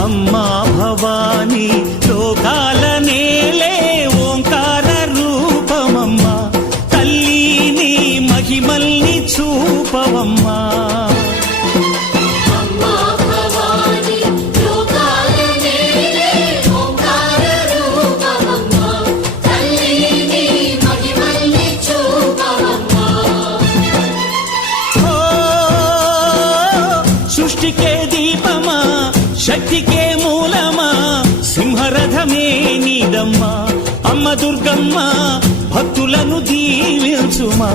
అమ్మా భవానీ లోకాల నేలే ఓంకార రూపమమ్మా తల్లి నీ మహిమల్ని చూపవమ్మా సృష్టికే దీపమా శక్తికే మూలమా సింహరథమే నీదమ్మా అమ్మ దుర్గమ్మ భక్తులను దీవించుమా